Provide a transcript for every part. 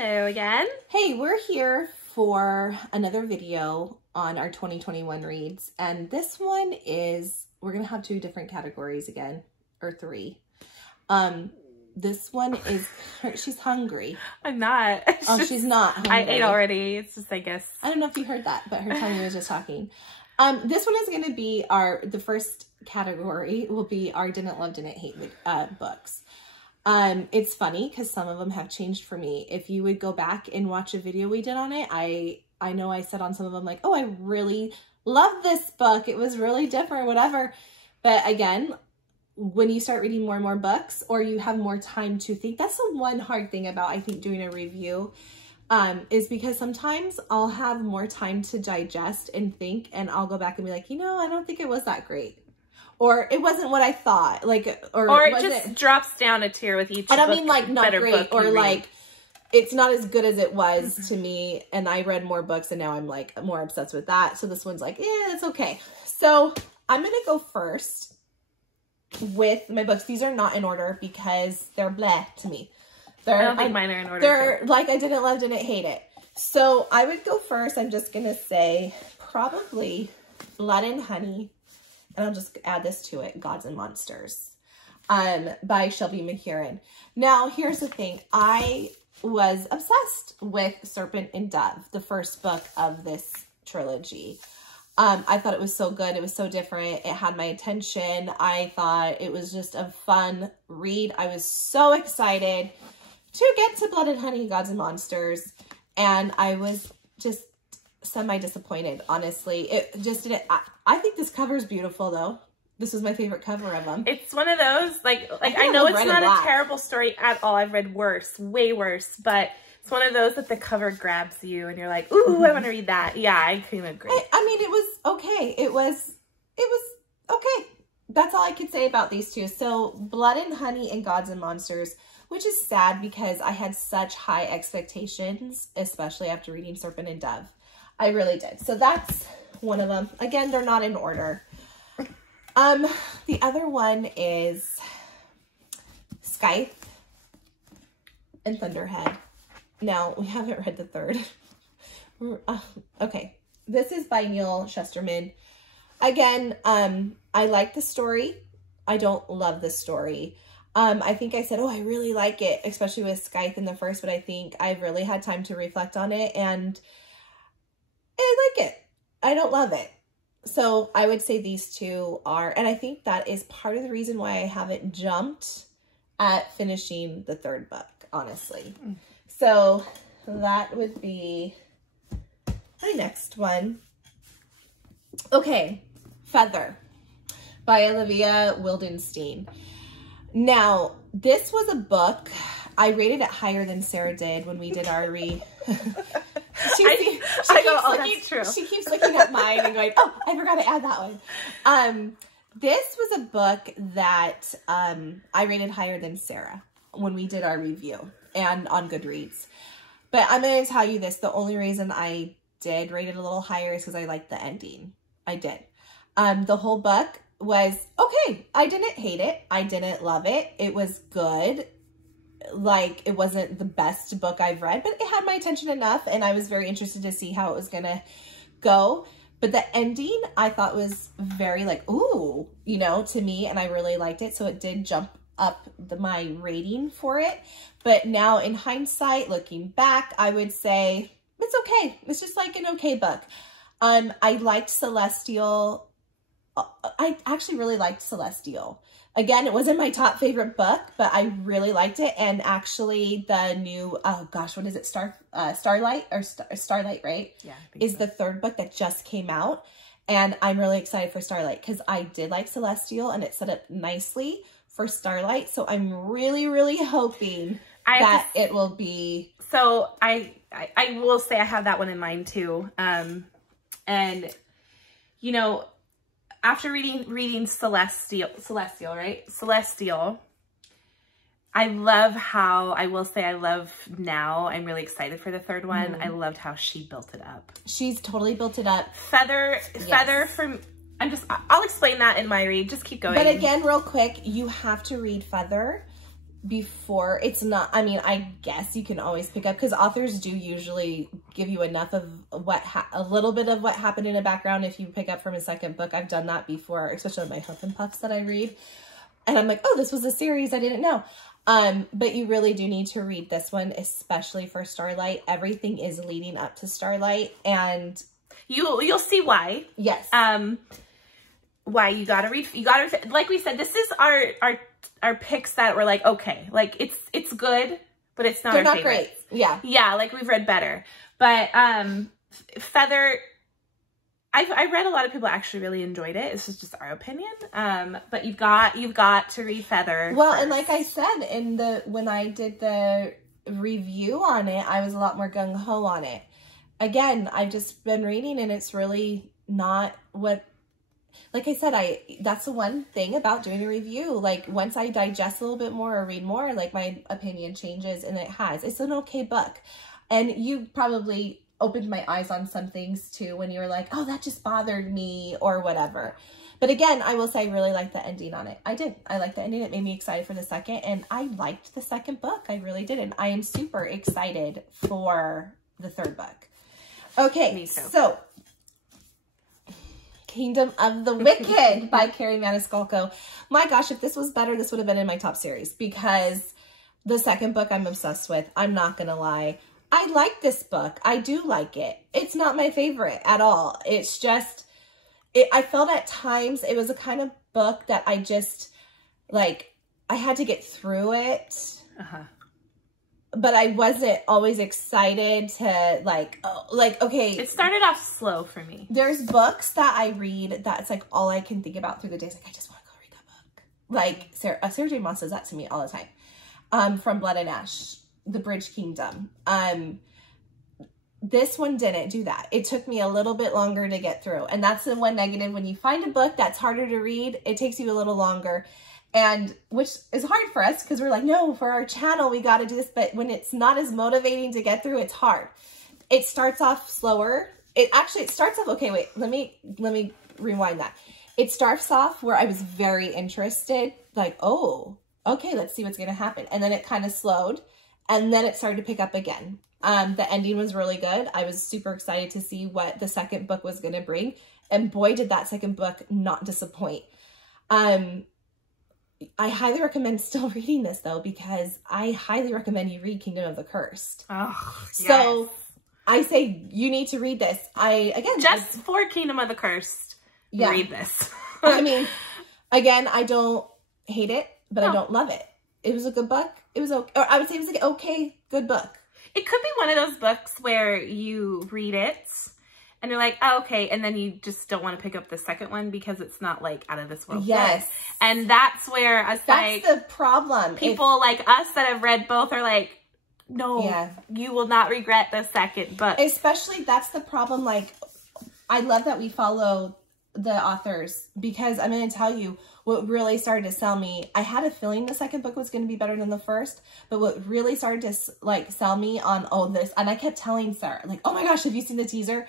Hello again. Hey, we're here for another video on our 2021 reads, and this one is, we're gonna have two different categories again, or three. This one is, she's hungry. I'm not. She's not hungry. I ate already. It's just, I guess. I don't know if you heard that, but her tummy was just talking. This one is gonna be the first category will be our didn't love, didn't hate books. It's funny because some of them have changed for me. If you would go back and watch a video we did on it, I know I said on some of them like, oh, I really love this book. It was really different, whatever. But again, when you start reading more and more books, or you have more time to think, that's the one hard thing about, I think, doing a review, is because sometimes I'll have more time to digest and think, and I'll go back and be like, you know, I don't think it was that great. Or it wasn't what I thought, like, or it just drops down a tier with each. And I mean, like, not great, or like, it's not as good as it was to me. And I read more books, and now I'm like more obsessed with that. So this one's like, yeah, it's okay. So I'm gonna go first with my books. These are not in order because they're bleh to me. I don't think mine are in order. They're like, I didn't love, didn't hate it. So I would go first. I'm just gonna say probably Blood and Honey. And I'll just add this to it, Gods and Monsters, by Shelby McCarran. Now, here's the thing. I was obsessed with Serpent and Dove, the first book of this trilogy. I thought it was so good. It was so different. It had my attention. I thought it was just a fun read. I was so excited to get to Blood and Honey, Gods and Monsters. And I was just semi-disappointed, honestly. It just didn't. I think this cover is beautiful, though. This was my favorite cover of them. It's one of those, like I know it's not a terrible story at all. I've read worse, way worse, but it's one of those that the cover grabs you and you're like, ooh, I want to read that. Yeah, I couldn't agree. I mean, it was okay. It was okay. That's all I could say about these two. So Blood and Honey and Gods and Monsters, which is sad because I had such high expectations, especially after reading Serpent and Dove. I really did. So that's one of them. Again, they're not in order. The other one is Skype and Thunderhead. Now, we haven't read the third. Okay. This is by Neil Shusterman. Again, I like the story. I don't love the story. I think I said, oh, I really like it, especially with Skype in the first, but I think I've really had time to reflect on it, and I like it. I don't love it. So I would say these two are, and I think that is part of the reason why I haven't jumped at finishing the third book, honestly. So that would be my next one. Okay, Feather by Olivia Wildenstein. Now, this was a book, I rated it higher than Sarah did when we did our She keeps looking at mine and going, oh, I forgot to add that one. This was a book that I rated higher than Sarah when we did our review and on Goodreads. But I'm going to tell you this. The only reason I did rate it a little higher is because I liked the ending. I did. The whole book was okay. I didn't hate it. I didn't love it. It was good. Like, it wasn't the best book I've read, but it had my attention enough, and I was very interested to see how it was gonna go. But the ending I thought was very like, ooh, you know, to me, and I really liked it, so it did jump up my rating for it. But now in hindsight, looking back, I would say it's okay. It's just like an okay book. I liked Celestial. I actually really liked Celestial. Again, it wasn't my top favorite book, but I really liked it. And actually the new, oh gosh, what is it? Starlight, right? Yeah. Is the third book that just came out. And I'm really excited for Starlight because I did like Celestial and it set up nicely for Starlight. So I'm really, really hoping that it will be. So I will say I have that one in mind too. And you know, after reading Celestial, right? Celestial, I love how, I will say I love now, I'm really excited for the third one. I loved how she built it up. She's totally built it up. Feather from, I'll explain that in my read. Just keep going. But again, real quick, you have to read Feather before. It's not, I mean, I guess you can always pick up, because authors do usually give you enough of a little bit of what happened in a background if you pick up from a second book. I've done that before, especially on my Huff and Puffs that I read. And I'm like, oh, this was a series I didn't know. But you really do need to read this one, especially for Starlight. Everything is leading up to Starlight, and you'll see why. Yes. Why you gotta read. You gotta, like we said, this is our picks that were like, okay, like it's good, but it's not. They're not great. Yeah. Yeah, like we've read better, but Feather. I read a lot of people actually really enjoyed it. This is just our opinion. But you've got to read Feather. Well, first. And like I said, when I did the review on it, I was a lot more gung-ho on it. Again, I've just been reading, and it's really not what, like I said, that's the one thing about doing a review. Like, once I digest a little bit more or read more, like, my opinion changes, and it has. It's an okay book. And you probably opened my eyes on some things too when you were like, oh, that just bothered me or whatever. But again, I will say I really liked the ending on it. I did. I liked the ending. It made me excited for the second, and I liked the second book. I really did. And I am super excited for the third book. Okay, me too. So Kingdom of the Wicked by Carrie Maniscalco. My gosh, if this was better, this would have been in my top series, because the second book I'm obsessed with. I'm not going to lie. I like this book. I do like it. It's not my favorite at all. It's just, I felt at times it was a kind of book that I just, like, I had to get through it. But I wasn't always excited to, like, okay. It started off slow for me. There's books that I read that's, like, all I can think about through the day. It's like, I just want to go read that book. Like, Sarah J. Maas says that to me all the time. From Blood and Ash. The Bridge Kingdom. This one didn't do that. It took me a little bit longer to get through. And that's the one negative. When you find a book that's harder to read, it takes you a little longer. And which is hard for us, because we're like, no, for our channel, we got to do this. But when it's not as motivating to get through, it's hard. It starts off slower. It starts off, okay, wait, let me rewind that. It starts off where I was very interested, like, oh, okay, let's see what's going to happen. And then it kind of slowed. And then it started to pick up again. The ending was really good. I was super excited to see what the second book was going to bring. And boy, did that second book not disappoint. I highly recommend still reading this, though, because I highly recommend you read Kingdom of the Cursed. Oh, yes. So I say you need to read this. Just for Kingdom of the Cursed, read this. I mean, again, I don't hate it, but I don't love it. It was a good book. It was okay. Or I would say it was like okay, good book. It could be one of those books where you read it and you're like, oh, okay. And then you just don't want to pick up the second one because it's not like out of this world. Yes. Good. And that's where that's the problem. People like us that have read both are like, no, you will not regret the second book. Especially that's the problem. Like, I love that we follow the authors, because I'm going to tell you what really started to sell me. I had a feeling the second book was going to be better than the first, but what really started to like sell me on all this, and I kept telling Sarah, like, oh my gosh, have you seen the teaser?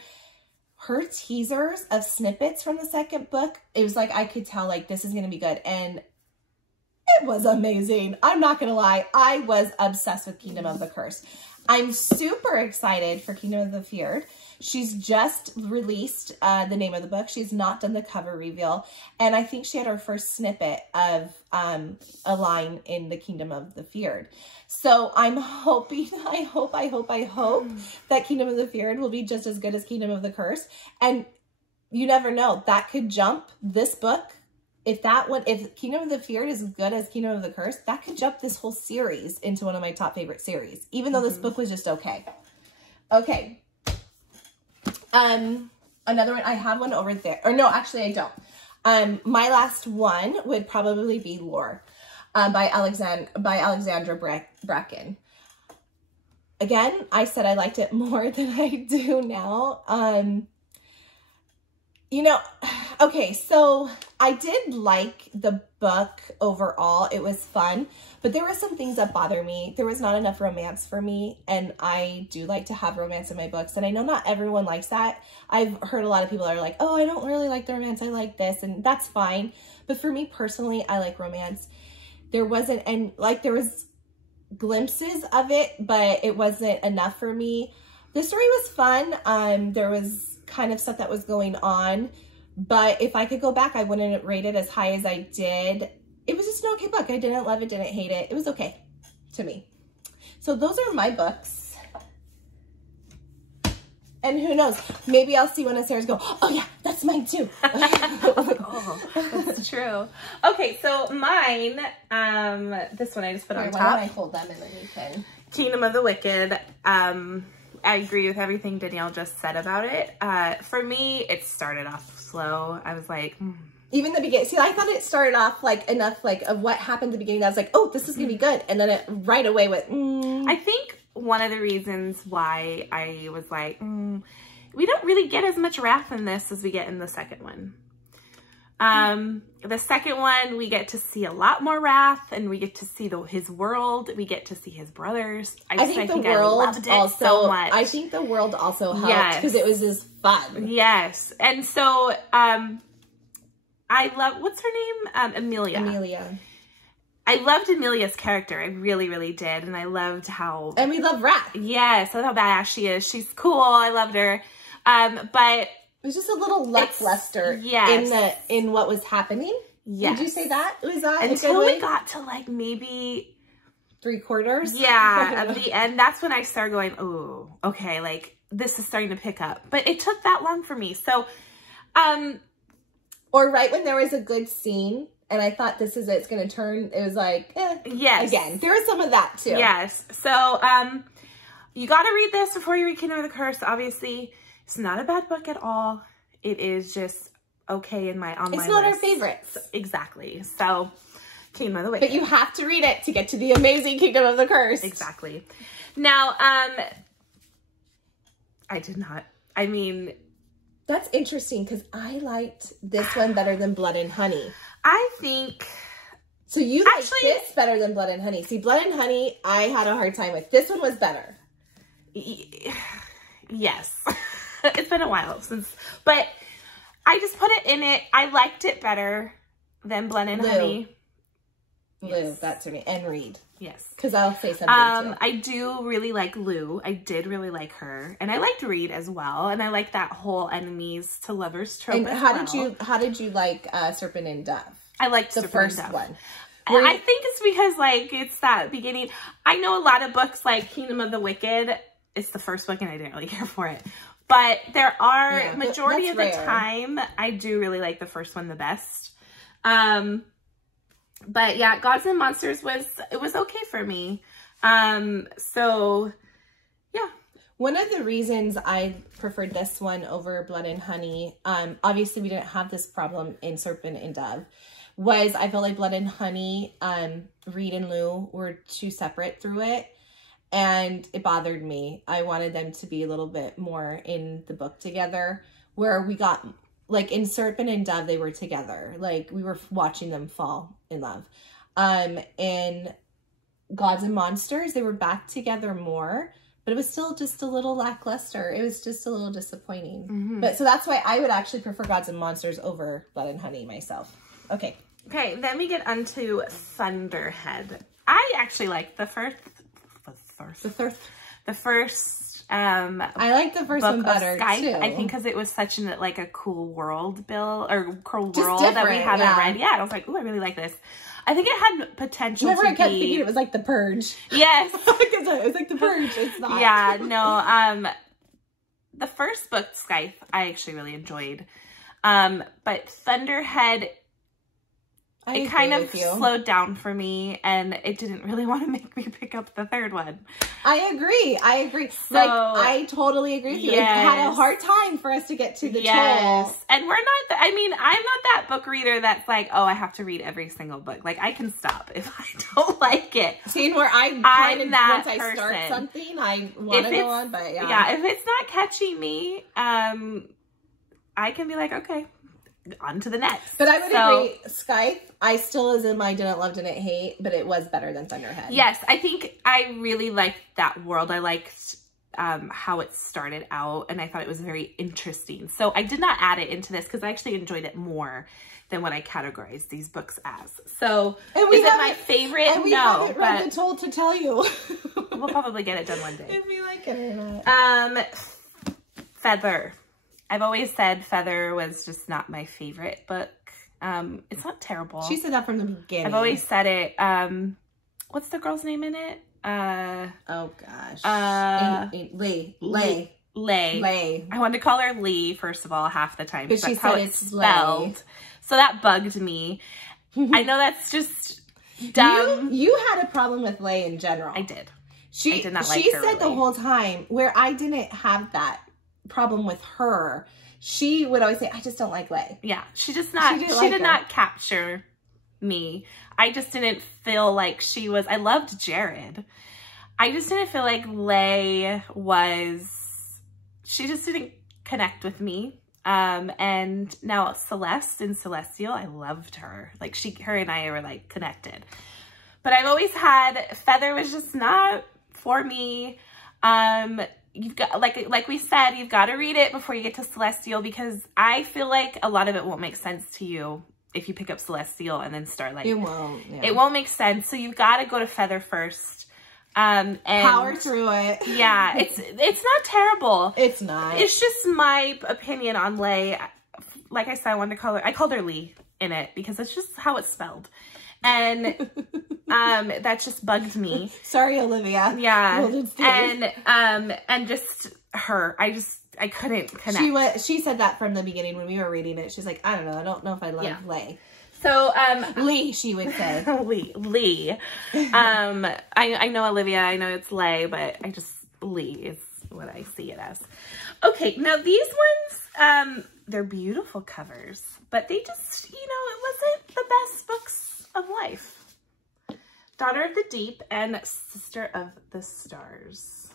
Her teasers of snippets from the second book, it was like I could tell, like, this is going to be good. And it was amazing. I'm not going to lie. I was obsessed with Kingdom of the Cursed. I'm super excited for Kingdom of the Feared. She's just released the name of the book. She's not done the cover reveal. And I think she had her first snippet of a line in the Kingdom of the Feared. So I'm hoping, I hope that Kingdom of the Feared will be just as good as Kingdom of the Cursed. And you never know. That could jump this book. If Kingdom of the Feared is as good as Kingdom of the Cursed, that could jump this whole series into one of my top favorite series, even though this book was just okay. Okay. Another one, I had one over there, or no, actually I don't. My last one would probably be Lore, by Alexandra Bracken. Again, I said I liked it more than I do now. You know, okay, so I did like the book overall. It was fun, but there were some things that bother me. There was not enough romance for me, and I do like to have romance in my books, and I know not everyone likes that. I've heard a lot of people that are like, oh, I don't really like the romance. I like this, and that's fine. But for me personally, I like romance. There wasn't, and like there was glimpses of it, but it wasn't enough for me. The story was fun. There was kind of stuff that was going on, but if I could go back, I wouldn't rate it as high as I did. It was just an okay book. I didn't love it, didn't hate it. It was okay to me. So those are my books. And who knows, maybe I'll see one of Sarah's go, oh yeah, that's mine too. Oh, that's true. Okay, so mine, this one I just put on top. Why don't I hold them and then you can. Kingdom of the Wicked. I agree with everything Danielle just said about it. For me, it started off slow. I was like, Even the beginning. See, I thought it started off like enough like of what happened at the beginning. I was like, oh, this is going to be good. And then it right away went, I think one of the reasons why I was like, we don't really get as much wrath in this as we get in the second one. The second one, we get to see a lot more wrath, and we get to see his world. We get to see his brothers. I think I loved it also, so much. I think the world also helped because it was just fun. Yes. And so, I love, what's her name? Amelia. Amelia. I loved Amelia's character. I really, really did. And I loved how... And we love Wrath. Yes. I love how badass she is. She's cool. I loved her. But... It was just a little lackluster in what was happening. Yes. Did you say that? Was that until we got to like maybe 3/4? Yeah, at the end. That's when I started going, oh, okay, like this is starting to pick up. But it took that long for me. So, or right when there was a good scene and I thought this is it, it's going to turn. It was like, yes. Again, there was some of that too. Yes. So, you got to read this before you read Kingdom of the Curse. Obviously, it's not a bad book at all. It is just okay in my online It's not list. our favorites. Exactly. So, Kingdom of the Wicked. But you have to read it to get to the amazing Kingdom of the Curse. Exactly. Now, I did not. I mean... That's interesting because I liked this one better than Blood and Honey. I think... So you liked this better than Blood and Honey. See, Blood and Honey, I had a hard time with. This one was better. Yes. It's been a while since... But I just put it in it. I liked it better than Blood and Honey. Lou, that's her name. And Reed. Yes. Because I'll say something too. I do really like Lou. I did really like her. And I liked Reed as well. And I like that whole enemies to lovers trope and how did you like Serpent and Dove? I liked the first one. I think it's because like it's that beginning. I know a lot of books like Kingdom of the Wicked. It's the first book and I didn't really care for it. But there are, majority of the time, I do really like the first one the best. But yeah, Gods and Monsters was okay for me. So yeah. One of the reasons I preferred this one over Blood and Honey, obviously we didn't have this problem in Serpent and Dove, was I felt like Blood and Honey, Reed and Lou were too separate through it. And it bothered me. I wanted them to be a little bit more in the book together, where we got, like in Serpent and Dove, they were together. Like we were watching them fall in love. In Gods and Monsters, they were back together more, but it was still just a little lackluster. It was just a little disappointing. But so that's why I would actually prefer Gods and Monsters over Blood and Honey myself. Okay. Okay, then we get onto Thunderhead. I actually like the first I like the first one better Skype, too. I think because it was such a cool world cool world that we haven't read yet. I was like, ooh, I really like this. I think it had potential I kept thinking it was like The Purge. Yes. It was like The Purge. It's not. Yeah, no. The first book, Skype, I actually really enjoyed. But Thunderhead, it kind of slowed down for me, and it didn't really want to make me pick up the third one. I agree. So, like, I totally agree with you. It had a hard time for us to get to the troll. And we're not, I'm not that book reader that's like, oh, I have to read every single book. Like, I can stop if I don't like it. See, where once I start something, I want to go on, but yeah, if it's not catching me, I can be like, okay, on to the next. But I would agree, Skype, I still is in my didn't love, didn't hate, but it was better than Thunderhead. Yes, I think I really liked that world. I liked how it started out, and I thought it was very interesting. So I did not add it into this because I actually enjoyed it more than what I categorized these books as. So is it my favorite? And we haven't read the Told to Tell You. We'll probably get it done one day. If we like it or not. Feather. I've always said Feather was just not my favorite book. It's not terrible. She said that from the beginning. I've always said it. What's the girl's name in it? Oh gosh. Lay. I wanted to call her Lee, first of all, half the time. But she that's how said it's spelled. Lay. So that bugged me. I know that's just dumb. You had a problem with Lay in general. I did. I did not like her. She said the whole time, where I didn't have that problem with her, she would always say, I just don't like Lay. Yeah, she did not capture me. I just didn't feel like she was, I loved Jared. I just didn't feel like Lay was, she just didn't connect with me. And now Celeste in Celestial, I loved her. Like her and I were like connected. But I've always had, Feather was just not for me. You've got, like we said, you've got to read it before you get to Celestial, because I feel like a lot of it won't make sense to you if you pick up Celestial and then start like, it won't. Yeah. It won't make sense. So you've got to go to Feather first. And power through it. Yeah, it's not terrible. It's not. It's just my opinion on Lay. Like I said, I called her Lee in it because it's just how it's spelled. And that just bugged me. Sorry, Olivia. Yeah. And just her. I couldn't connect. She said that from the beginning when we were reading it. She's like, I don't know. I don't know if I love Lay. So, Lee, she would say. Lee. I know Olivia, I know it's Lay, but Lee is what I see it as. Okay, now these ones, they're beautiful covers, but they just, it wasn't the best books of life. Daughter of the Deep and Sister of the Stars.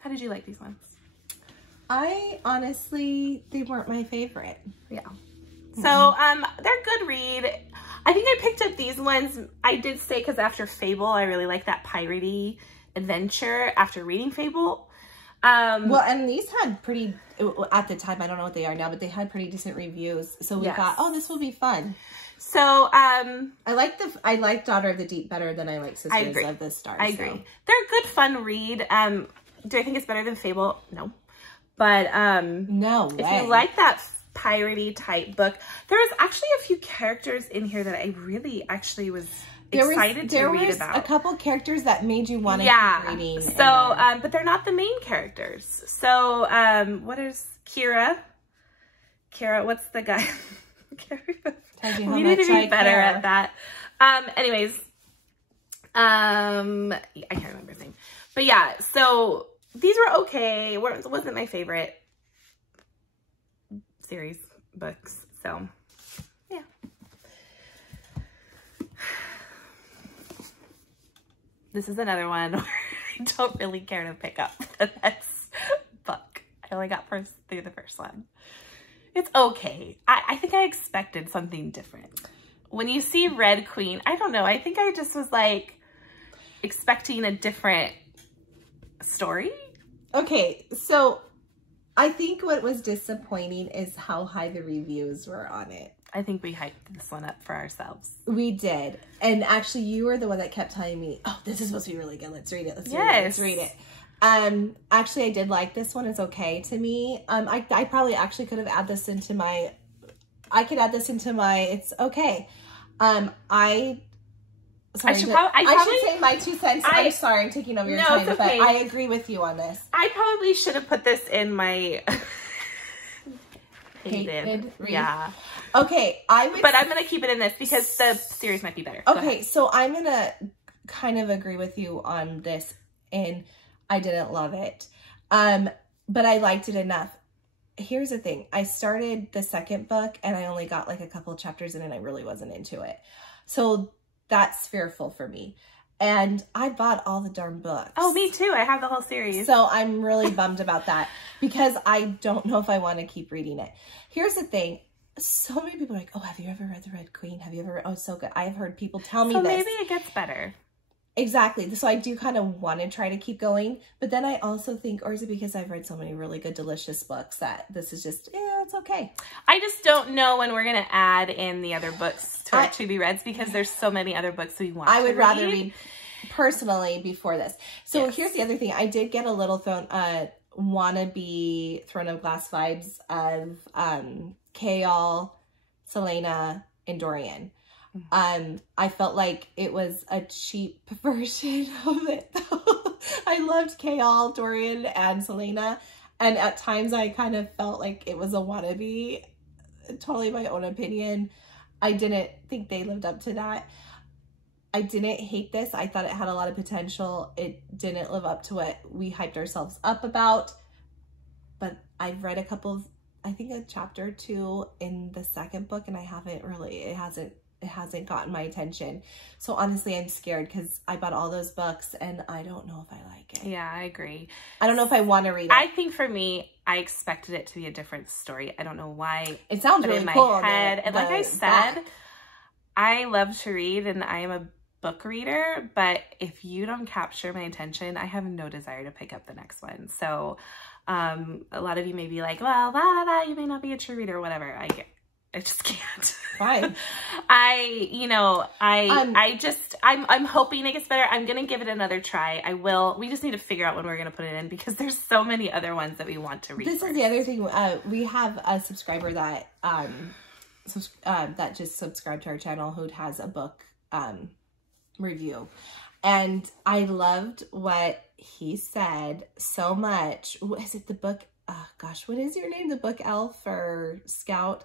How did you like these ones? I honestly, they weren't my favorite. Yeah. So, they're good read. I think I picked up these ones, I did say, because after Fable, I really like that piratey adventure after reading Fable. Well, and these had pretty, at the time, I don't know what they are now, but they had pretty decent reviews. So we thought, oh, this will be fun. So, I like Daughter of the Deep better than I like Sisters of the Stars. I agree. So. They're a good, fun read. Do I think it's better than Fable? No. But, no way. If you like that piratey type book, there was actually a few characters in here that I really actually was excited to read about. A couple characters that made you want to keep reading. So, but they're not the main characters. So, what is Kira? What's the guy? We need to be better at that. Anyways, I can't remember his name. But yeah, so these were okay. It wasn't my favorite series books. So, yeah. This is another one where I don't really care to pick up the next book. I only got through the first one. It's okay. I think I expected something different. When you see Red Queen, I don't know. I think I just was like expecting a different story. Okay, so I think what was disappointing is how high the reviews were on it. I think we hyped this one up for ourselves. We did. And actually, you were the one that kept telling me, oh, this is supposed to be really good. Let's read it. Let's read it. Actually, I did like this one. It's okay to me. I probably actually could have added this into my, it's okay. I should say my 2 cents. I'm sorry, I'm taking over your time, but I agree with you on this. I probably should have put this in my hated. Yeah. Okay, but I'm gonna keep it in this because the series might be better. Okay, so I'm gonna kind of agree with you on this, and I didn't love it, but I liked it enough. Here's the thing: I started the second book, and I only got like a couple of chapters in, and I really wasn't into it. So that's fearful for me. And I bought all the darn books. Oh, me too. I have the whole series. So I'm really bummed about that because I don't know if I want to keep reading it. Here's the thing. So many people are like, oh, have you ever read The Red Queen? Have you ever read? Oh, it's so good. I've heard people tell me this. So maybe it gets better. Exactly. So I do kind of want to try to keep going. But then I also think, or is it because I've read so many really good, delicious books that this is just, yeah, it's okay. I just don't know when we're going to add in the other books to our to-be-reads because there's so many other books we want to read. I would rather read personally before this. So here's the other thing. I did get a little wannabe Throne of Glass vibes of Chaol, Selena, and Dorian. I felt like it was a cheap version of it. I loved Chaol, Dorian, and Selena, and at times I kind of felt like it was a wannabe. Totally my own opinion. I didn't think they lived up to that. I didn't hate this. I thought it had a lot of potential. It didn't live up to what we hyped ourselves up about, but I've read a couple of, I think a chapter or two in the second book, and I haven't really, it hasn't gotten my attention. So honestly, I'm scared because I bought all those books and I don't know if I like it. Yeah, I agree. I don't know if I want to read it. I think for me, I expected it to be a different story. I don't know why. It sounds really cool in my head. And like I said, I love to read and I am a book reader, but if you don't capture my attention, I have no desire to pick up the next one. So a lot of you may be like, well, you may not be a true reader or whatever. I just can't. Fine. I'm hoping it gets better. I'm going to give it another try. I will. We just need to figure out when we're going to put it in because there's so many other ones that we want to read. This is the other thing. We have a subscriber that, that just subscribed to our channel who has a book, review. And I loved what he said so much. Is it the book? Oh gosh, what is your name? The book elf or scout?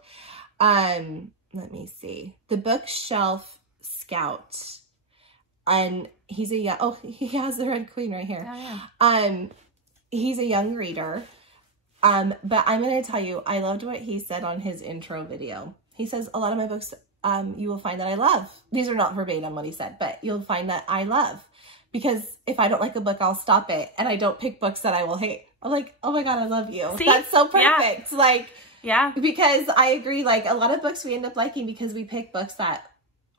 Let me see. The Bookshelf Scout. And he's a young, oh, he has the Red Queen right here. Oh, yeah. He's a young reader. But I'm going to tell you, I loved what he said on his intro video. He says, a lot of my books, you will find that I love. These are not verbatim what he said, but you'll find that I love. Because if I don't like a book, I'll stop it. And I don't pick books that I will hate. I'm like, oh my God, I love you. See? That's so perfect. Yeah. Like, yeah. Because I agree, like a lot of books we end up liking because we pick books that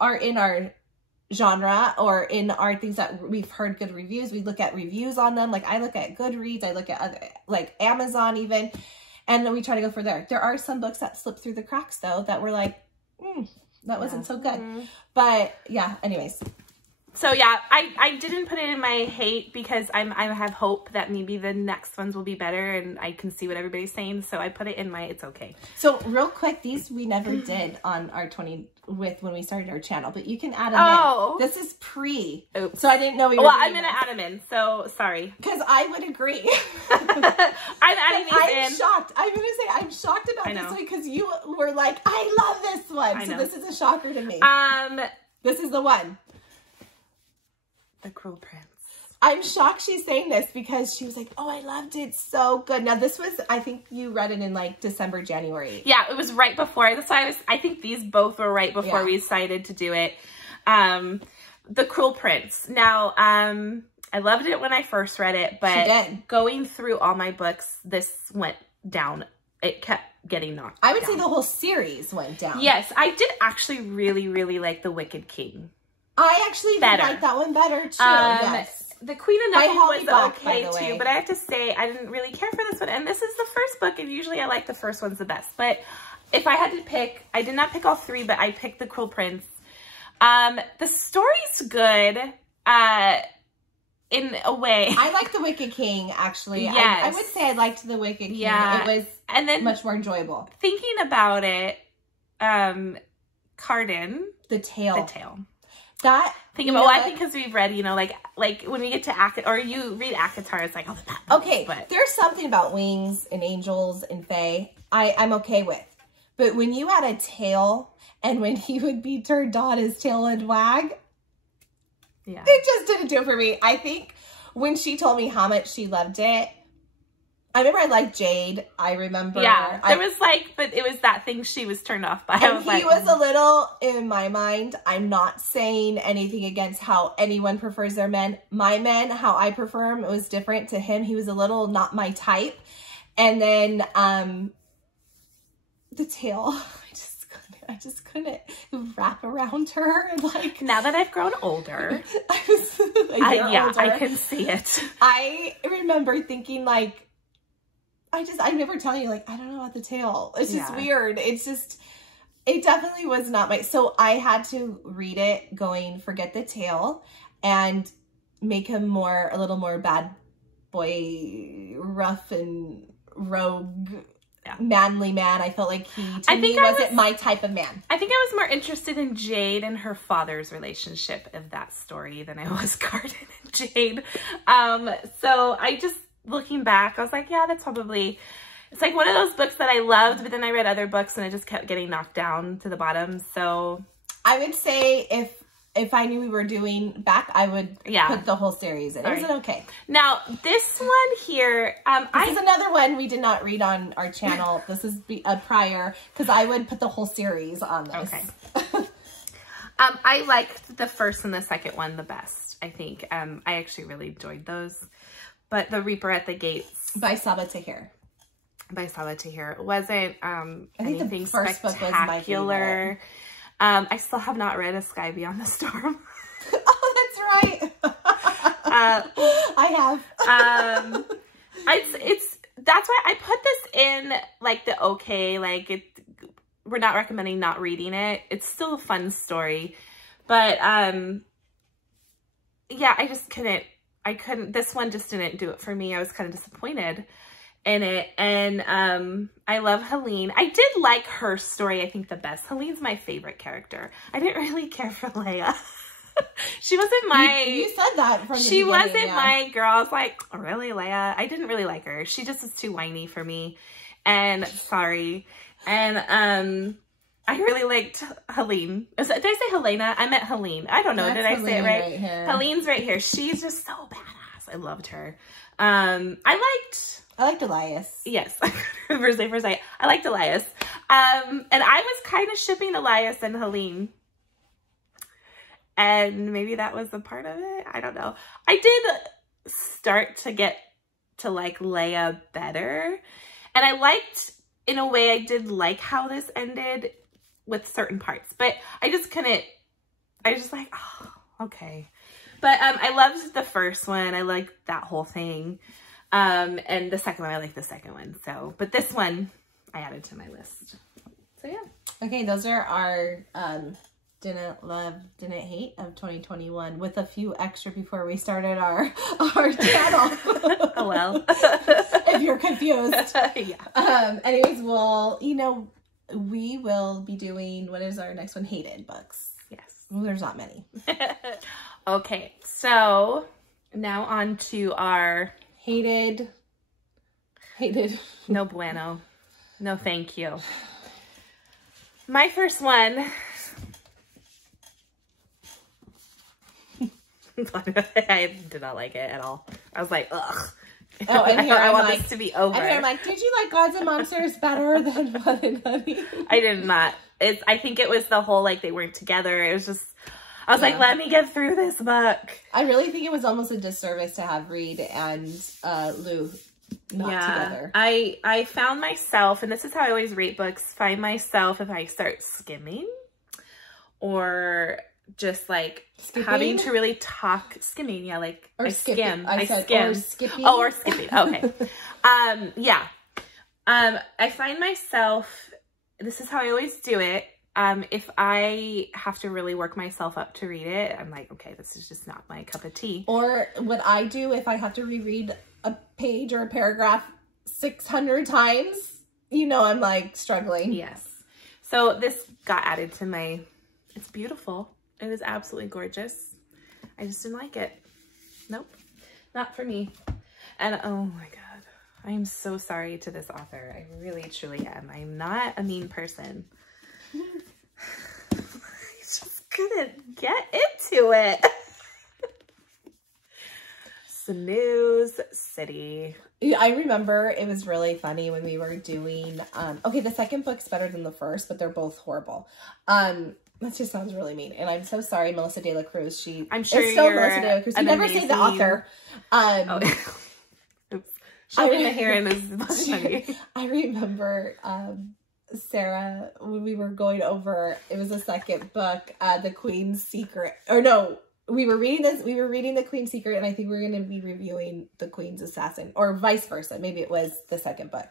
are in our genre or in our things that we've heard good reviews. We look at reviews on them. Like I look at Goodreads, I look at other, like Amazon even, and then we try to go for there. There are some books that slip through the cracks though that we're like, that wasn't so good. But yeah, anyways. So yeah, I didn't put it in my hate because I have hope that maybe the next ones will be better and I can see what everybody's saying. So I put it in my it's okay. So real quick, these we never did on our 20 with when we started our channel, but you can add them in. This is pre. Oops. So I didn't know we were. Well, I'm gonna add them in. So sorry. Because I would agree. I'm adding these in. I'm shocked. I'm gonna say I'm shocked about this one because you were like, I love this one. So this is a shocker to me. This is the one. The Cruel Prince. I'm shocked she's saying this because she was like, oh, I loved it. So good. Now this was, I think you read it in like December, January. Yeah, it was right before. That's why I think these both were right before we decided to do it. The Cruel Prince. Now, I loved it when I first read it, but going through all my books, this went down. It kept getting knocked down. I would say the whole series went down. Yes, I did actually really, really like The Wicked King. I actually did like that one better too. Yes. The Queen of Nothing was okay too, but I have to say I didn't really care for this one. And this is the first book, and usually I like the first one's the best. But if I had to pick, I did not pick all three, but I picked The Cruel Prince. The story's good in a way. I like The Wicked King, actually. Yes. I would say I liked The Wicked King. Yeah. It was much more enjoyable. Thinking about it, Carden. The Tale. The Tale. That think about I think because we've read, like when we get to or you read ACOTAR, it's like, oh, that okay. But there's something about wings and angels and fae I'm okay with, but when you add a tail and when he would be turned on, his tail would wag. Yeah, it just didn't do it for me. I think when she told me how much she loved it, I remember I liked Jade. I remember. Yeah, there was but it was that thing she was turned off by. And he was a little, in my mind, I'm not saying anything against how anyone prefers their men. My men, how I prefer him, it was different to him. He was a little not my type. And then the tail, I just couldn't. I just couldn't wrap around her. And like, now that I've grown older, I was older. I can see it. I remember thinking like, I remember telling you like, I don't know about the tail. It's just weird. It's just, it definitely was not my, so I had to read it going, forget the tail and make him a little more bad boy, rough and rogue, manly man. I felt like he, to me, wasn't my type of man. I think I was more interested in Jade and her father's relationship of that story than I was Garden and Jade. So I just, looking back, I was like, yeah, that's probably, it's like one of those books that I loved, but then I read other books and it just kept getting knocked down to the bottom. So I would say if I knew we were doing back, I would put the whole series in. Is it okay? Now, this one here, this is another one we did not read on our channel. This is a prior, because I would put the whole series on this. Okay. I liked the first and the second one the best, I think. I actually really enjoyed those. But The Reaper at the Gates. By Sabaa Tahir. By Sabaa Tahir. It wasn't anything first spectacular. I still have not read A Sky Beyond the Storm. Oh, that's right. I have. That's why I put this in like the okay, like we're not recommending not reading it. It's still a fun story, but yeah, I just couldn't. This one just didn't do it for me. I was kind of disappointed in it. And I love Helene. I did like her story, I think, the best. Helene's my favorite character. I didn't really care for Leia. She wasn't my... You said that from the She beginning, wasn't my girl. I was like, oh, really, Leia? I didn't really like her. She just was too whiny for me. And sorry. And I really liked Helene. Did I say Helena? I meant Helene. I don't know. Did I say it right? Helene's right here. She's just so badass. I loved her. I liked Elias. Yes. First sight. I liked Elias. And I was kind of shipping Elias and Helene. And maybe that was a part of it. I don't know. I did start to get to like Leia better. And I liked, in a way, I did like how this ended with certain parts. But I just couldn't, I was just like, oh, okay. But I loved the first one. I liked that whole thing. And the second one, I like the second one. So, but this one I added to my list. So yeah. Okay, those are our didn't love, didn't hate of 2021 with a few extra before we started our channel. Oh well. If you're confused. Yeah. Anyways, well, you know, we will be doing, what is our next one? Hated books. Yes. Well, there's not many. Okay, so now on to our hated. No bueno. No thank you. My first one. I did not like it at all. I was like, ugh. Oh, and here I want this to be over. And here I'm like, did you like Gods and Monsters better than Blood and Honey? I did not. I think it was the whole, like, they weren't together. It was just, I was like, let me get through this book. I really think it was almost a disservice to have Reed and Lou not together. I found myself, and this is how I always rate books, find myself if I start skimming or just like having to really talk, skimming, yeah, like or I skipping. skim. I skim. Or skipping. Oh, or skipping. Okay. Yeah. I find myself, this is how I always do it. If I have to really work myself up to read it, I'm like, okay, this is just not my cup of tea. Or what I do if I have to reread a page or a paragraph 600 times, you know, I'm like struggling. Yes. So this got added to my, it's beautiful. It is absolutely gorgeous. I just didn't like it. Nope. Not for me. And oh my God, I am so sorry to this author. I really, truly am. I'm not a mean person. I just couldn't get into it. Snooze City. Yeah, I remember it was really funny when we were doing, okay, the second book's better than the first, but they're both horrible. That just sounds really mean. And I'm so sorry, Melissa De La Cruz. I'm sure it's still you're Melissa De La Cruz. You never say the author. Oops. Showing the hair in this funny. I remember Sarah, when we were going over, it was the second book, The Queen's Secret. Or no, we were reading The Queen's Secret, and I think we were going to be reviewing The Queen's Assassin, or vice versa. Maybe it was the second book.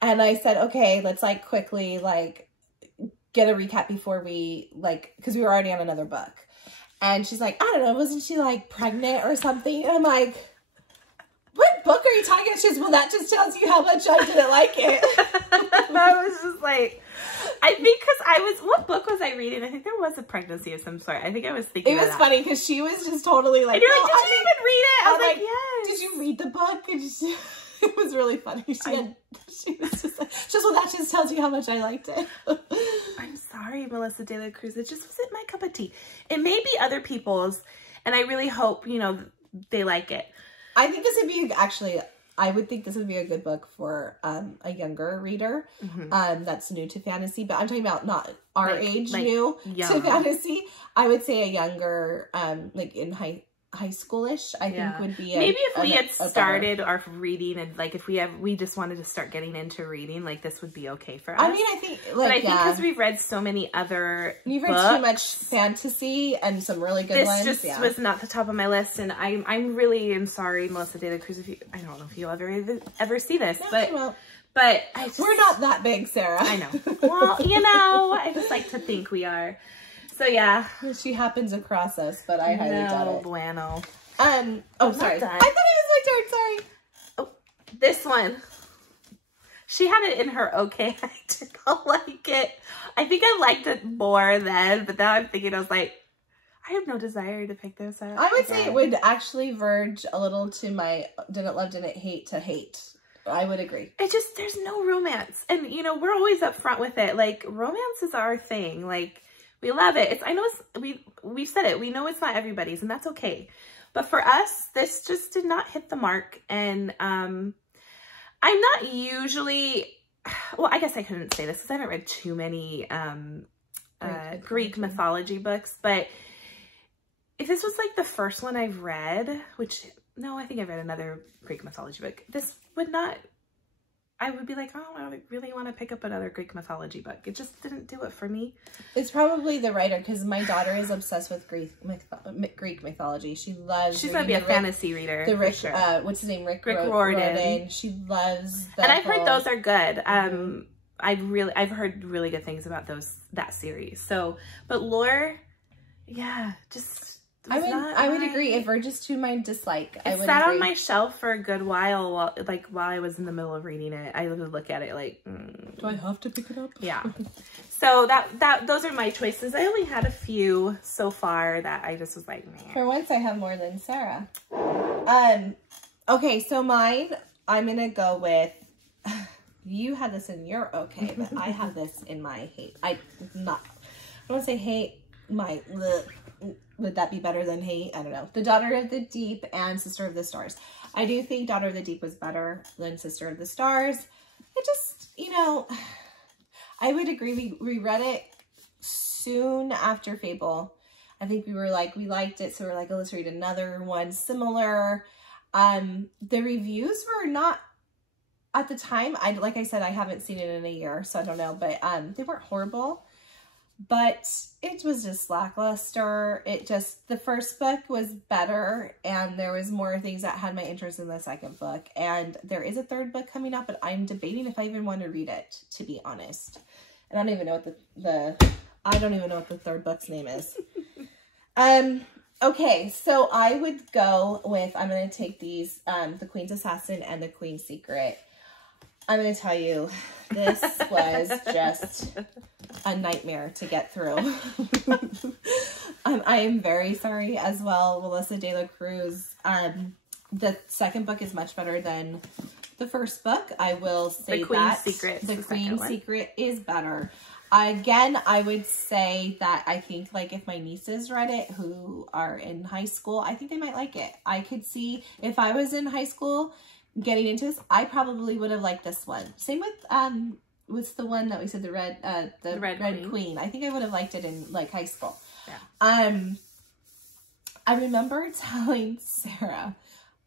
And I said, okay, let's like quickly like get a recap before we like, because we were already on another book. And she's like, I don't know, wasn't she like pregnant or something? And I'm like, what book are you talking about? She says, well, that just tells you how much I didn't like it. I was just like, I think because what book was I reading? I think there was a pregnancy of some sort. I think I was thinking it was funny because she was just totally like, and you're like, did you even read it? I was like, yes. Did you read the book? And it was really funny. She was just like, well, that just tells you how much I liked it. I'm sorry, Melissa De La Cruz. It just wasn't my cup of tea. It may be other people's, and I really hope, you know, they like it. I think this would be, actually, I would think this would be a good book for a younger reader that's new to fantasy. But I'm talking about not our age new to fantasy. I would say a younger, like in high schoolish, I think would be maybe if we had started our reading and like if we just wanted to start getting into reading, like this would be okay for us. I mean, I think like, but I think because we've read so many other you've read too much fantasy and some really good ones. This just was not the top of my list, and I'm really sorry, Melissa De La Cruz, if you, I don't know if you'll ever see this, no, but we're not that big, Sarah. I know. Well, you know, I just like to think we are. So yeah, she happens across us, but I highly doubt it. Bueno. Oh, sorry. I thought it was my turn. Sorry. Oh, this one. She had it in her okay. I did not like it. I think I liked it more then, but now I'm thinking, I was like, I have no desire to pick this up. I would say it would actually verge a little to my didn't love, didn't hate to hate. I would agree. It just, there's no romance. And, you know, we're always upfront with it. Like, romance is our thing. Like, we love it. I know we've said it. We know it's not everybody's, and that's okay. But for us, this just did not hit the mark. And I'm not usually, well, I guess I couldn't say this because I haven't read too many Greek mythology books. But if this was like the first one I've read, which, no, I think I've read another Greek mythology book. This would not, I would be like, oh, I really want to pick up another Greek mythology book. It just didn't do it for me. It's probably the writer, because my daughter is obsessed with Greek mythology. She loves. She's gonna be a fantasy reader. The Rick, sure. What's his name? Rick Riordan. She loves. And I've heard those are good. I've heard really good things about that series. So, but lore, yeah, just. I would agree. It verges to my dislike. It sat on my shelf for a good while while I was in the middle of reading it. I would look at it like, do I have to pick it up? Yeah. So those are my choices. I only had a few so far that I just was like, man. For once I have more than Sarah. Okay, so mine, I'm gonna go with, you had this in your okay, but I have this in my hate. I don't want to say hate, would that be better than hate? I don't know. The Daughter of the Deep and Sister of the Stars. I do think Daughter of the Deep was better than Sister of the Stars. It just, you know, I would agree. We read it soon after Fable. I think we were like, we liked it. So we're like, oh, let's read another one similar. The reviews were not, at the time, like I said, I haven't seen it in a year, so I don't know. But they weren't horrible. But it was just lackluster. The first book was better, and there was more things that had my interest in the second book. And there is a third book coming up, but I'm debating if I even want to read it, to be honest. And I don't even know what the third book's name is. Okay, so I would go with, I'm going to take these, The Queen's Assassin and The Queen's Secret. I'm going to tell you, this was just a nightmare to get through. I am very sorry as well, Melissa De La Cruz. The second book is much better than the first book. I will say that. The Queen's Secret is better. Again, I would say that I think, like, if my nieces read it who are in high school, I think they might like it. I could see if I was in high school getting into this, I probably would have liked this one. Same with, what's the one that we said, the Red Queen. I think I would have liked it in, like, high school. Yeah. I remember telling Sarah,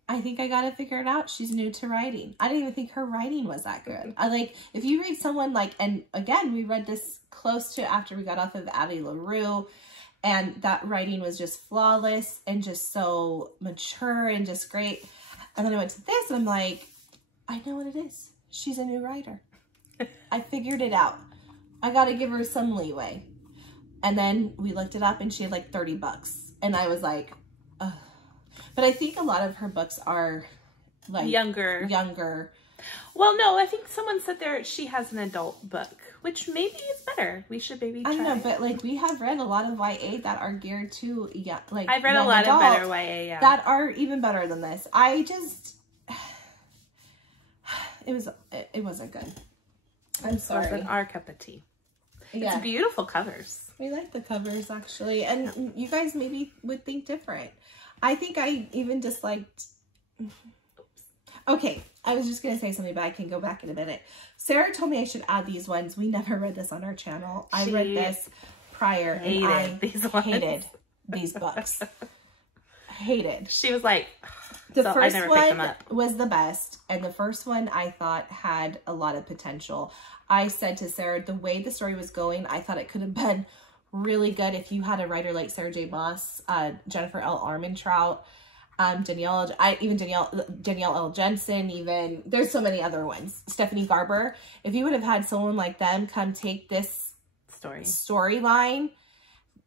I think I got to figure it out. She's new to writing. I didn't even think her writing was that good. I like, if you read someone like, and again, we read this close to after we got off of Addie LaRue, and that writing was just flawless and just so mature and just great. And then I went to this and I'm like, I know what it is. She's a new writer. I figured it out. I got to give her some leeway. And then we looked it up and she had like $30. And I was like, ugh. But I think a lot of her books are like younger. Well, no, I think someone said she has an adult book, which maybe is better. We should maybe try. I don't know, but like we have read a lot of YA that are geared to like I've read a lot of better YA, that are even better than this. I just it wasn't good. I'm sorry. It wasn't our cup of tea. Yeah. It's beautiful covers. We like the covers actually, and you guys maybe would think different. I think I even disliked... Okay, I was just going to say something, but I can go back in a minute. Sarah told me I should add these ones. We never read this on our channel. I read this prior, and I hated these books. Hated. She was like... The first one was the best, and the first one I thought had a lot of potential. I said to Sarah, the way the story was going, I thought it could have been really good if you had a writer like Sarah J. Maas, Jennifer L. Armentrout, Danielle L. Jensen, even. There's so many other ones. Stephanie Garber. If you would have had someone like them come take this storyline,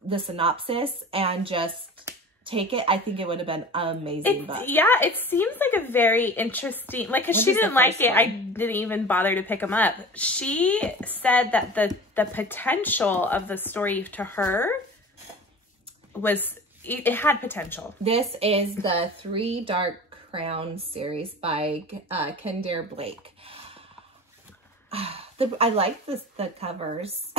the synopsis, and just take it, I think it would have been an amazing book. Yeah, it seems like a very interesting, like, because she didn't like it, I didn't even bother to pick them up. She said that the potential of the story to her was, it had potential. This is the Three Dark Crowns series by Kendare Blake. I like the covers.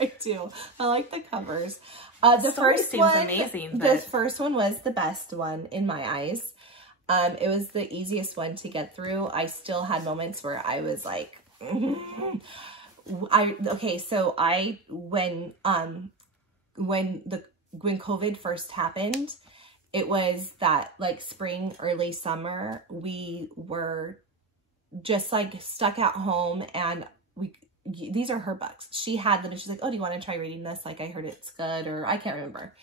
I do. I like the covers. The first seems amazing. The first one was the best one in my eyes. It was the easiest one to get through. I still had moments where I was like, when COVID first happened, it was that like spring, early summer, we were just like stuck at home, and these are her books. She had them and she's like, oh, do you want to try reading this? Like, I heard it's good, or I can't remember.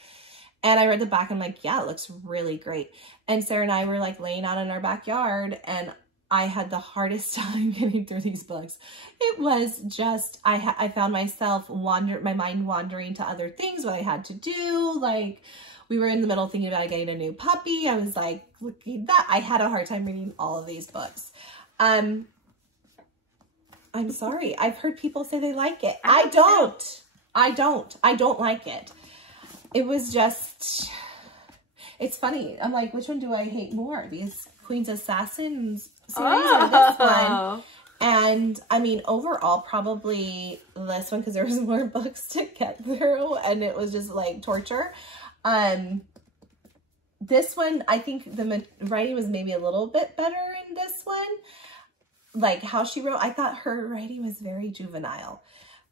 And I read the back and I'm like, yeah, it looks really great. And Sarah and I were like laying out in our backyard, and I had the hardest time getting through these books. It was just, I found myself my mind wandering to other things, what I had to do. Like, we were in the middle thinking about getting a new puppy. I was like, looking at that. I had a hard time reading all of these books. I'm sorry. I've heard people say they like it. I don't like it. It was just, it's funny. I'm like, which one do I hate more? These Queen's Assassins series or this one? And I mean, overall, probably this one, because there was more books to get through and it was just like torture. This one, I think the writing was maybe a little bit better in this one. Like how she wrote, I thought her writing was very juvenile.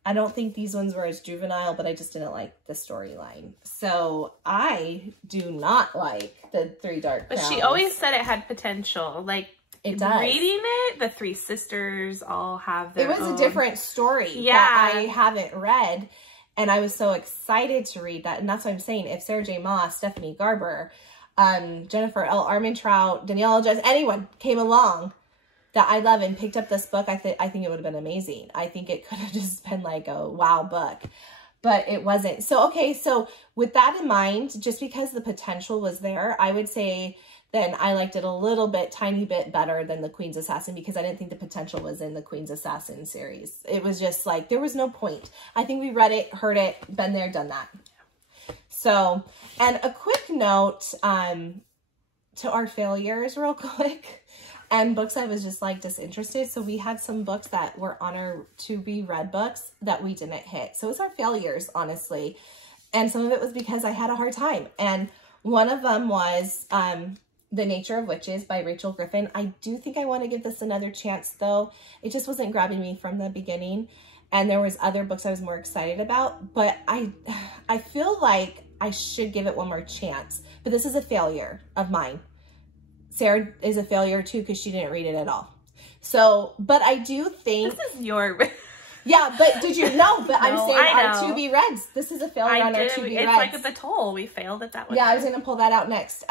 I don't think these ones were as juvenile, but I just didn't like the storyline. So I do not like the Three Dark Crowns. But she always said it had potential. Like, it does. Reading it, the three sisters all have their own. A different story that I haven't read. And I was so excited to read that. And that's what I'm saying. If Sarah J. Maas, Stephanie Garber, Jennifer L. Armentrout, Danielle L. Jensen, anyone came along that I love and picked up this book, I think it would have been amazing. I think it could have just been like a wow book, but it wasn't. So, okay, so with that in mind, just because the potential was there, I would say then I liked it a little bit, tiny bit better than the Queen's Assassin, because I didn't think the potential was in the Queen's Assassin series. It was just like, there was no point. I think we read it, heard it, been there, done that. So, and a quick note to our failures real quick. And books I was just like disinterested. So we had some books that were on our to-be-read books that we didn't hit. So it was our failures, honestly. And some of it was because I had a hard time. And one of them was The Nature of Witches by Rachel Griffin. I do think I want to give this another chance, though. It just wasn't grabbing me from the beginning. And there was other books I was more excited about. But I feel like I should give it one more chance. But this is a failure of mine. Sarah is a failure too because she didn't read it at all. So, but I do think... This is your... Yeah, but did you know? But no, I'm saying our to be reads. This is a failure on our to be reads. It's like the toll. We failed at that one. Yeah, I was going to pull that out next.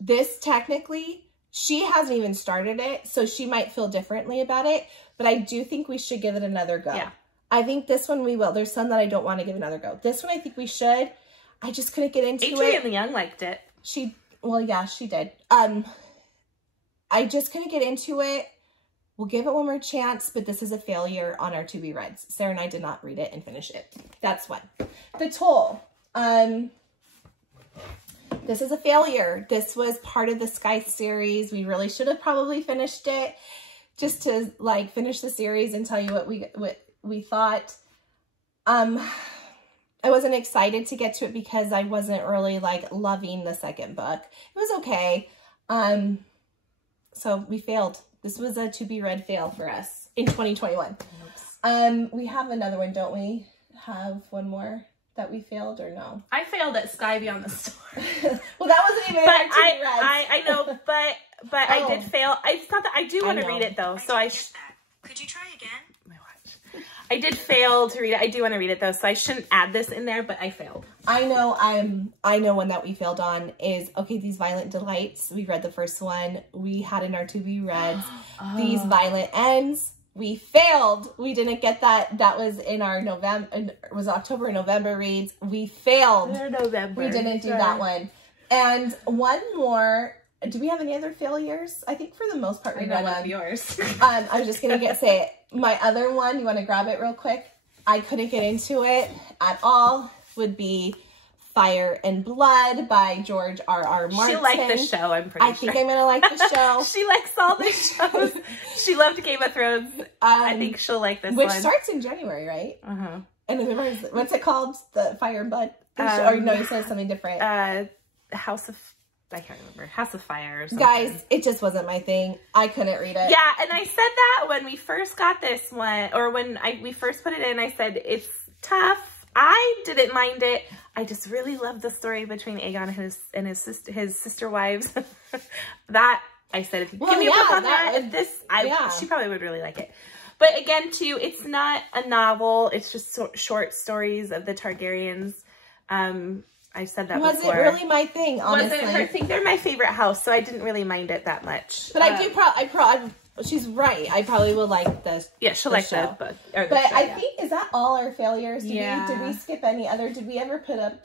This technically, she hasn't even started it, so she might feel differently about it. But I do think we should give it another go. Yeah. I think this one we will. There's some that I don't want to give another go. This one I think we should. I just couldn't get into it. Adrienne Young liked it. Well, yeah, she did. I just couldn't get into it. We'll give it one more chance, but this is a failure on our to be reads. Sarah and I did not read it and finish it. That's one. The Toll. This is a failure. This was part of the Sky series. We really should have probably finished it just to like finish the series and tell you what we thought. I wasn't excited to get to it because I wasn't really like loving the second book. It was okay. So we failed. This was a to be read fail for us in 2021. Oops. We have another one, don't we? Have one more that we failed or no? I failed at Sky Beyond the Storm. Well, that wasn't even but I know, but I did fail. I thought that I do want to read it though, so Could you try again? My watch. I did fail to read it. I do want to read it though, so I shouldn't add this in there, but I failed. I know one that we failed on is, okay, These Violent Delights. We read the first one. We had in our to be reads. These Violent Ends. We failed. We didn't get that. That was in our November, it was October and November reads. We failed. November. We didn't do that one. And one more. Do we have any other failures? I think for the most part we read one of yours. I'm just going to say it. My other one, you want to grab it real quick? I couldn't get into it at all. Would be Fire and Blood by George R.R. Martin. She liked the show, I'm pretty sure. I think I'm going to like the show. She likes all the shows. She loved Game of Thrones. I think she'll like this one. Which starts in January, right? Uh-huh. And what's it called? The Fire and Blood? Or no, you said something different. I can't remember. House of Fire or something. Guys, it just wasn't my thing. I couldn't read it. Yeah, and I said that when we first got this one, or when we first put it in, I said, it's tough. I didn't mind it. I just really loved the story between Aegon and his sister wives. That, I said, if you give me a book on that, she probably would really like it. But again, too, it's not a novel. It's just short stories of the Targaryens. I said that before. Wasn't really my thing, honestly. Wasn't her thing. They're my favorite house, so I didn't really mind it that much. But I do she's right. I probably will like this. Yeah, she'll like the book. But I think, is that all our failures? Did we skip any other? Did we ever put up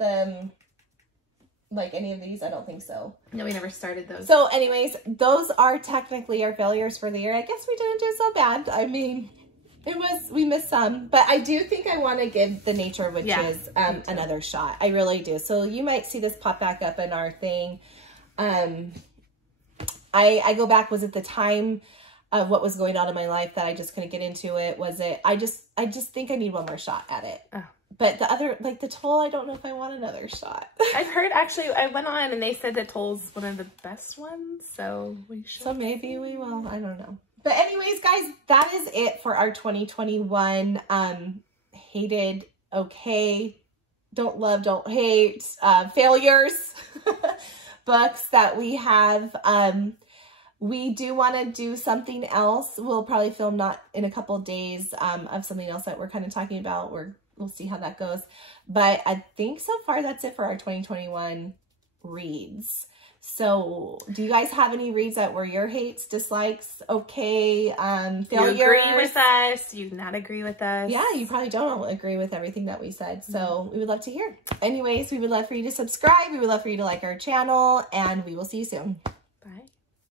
like any of these? I don't think so. No, we never started those. So anyways, those are technically our failures for the year. I guess we didn't do so bad. I mean, we missed some, but I do think I want to give The Nature of Witches another shot. I really do. So you might see this pop back up in our thing. I go back, was it the time of what was going on in my life that I just couldn't get into it? Was it, I just think I need one more shot at it. Oh. But the other, like the Toll, I don't know if I want another shot. I've heard, actually, I went on and they said that Toll's one of the best ones, so we should. So maybe we will, I don't know. But anyways, guys, that is it for our 2021 hated, okay, don't love, don't hate, failures books that we have. We do want to do something else. We'll probably film not in a couple of days of something else that we're kind of talking about. We'll see how that goes. But I think so far that's it for our 2021 reads. So do you guys have any reads that were your hates, dislikes, okay, failures? You agree with us? You not agree with us? Yeah, you probably don't agree with everything that we said. So we would love to hear. Anyways, we would love for you to subscribe. We would love for you to like our channel, and we will see you soon. Bye.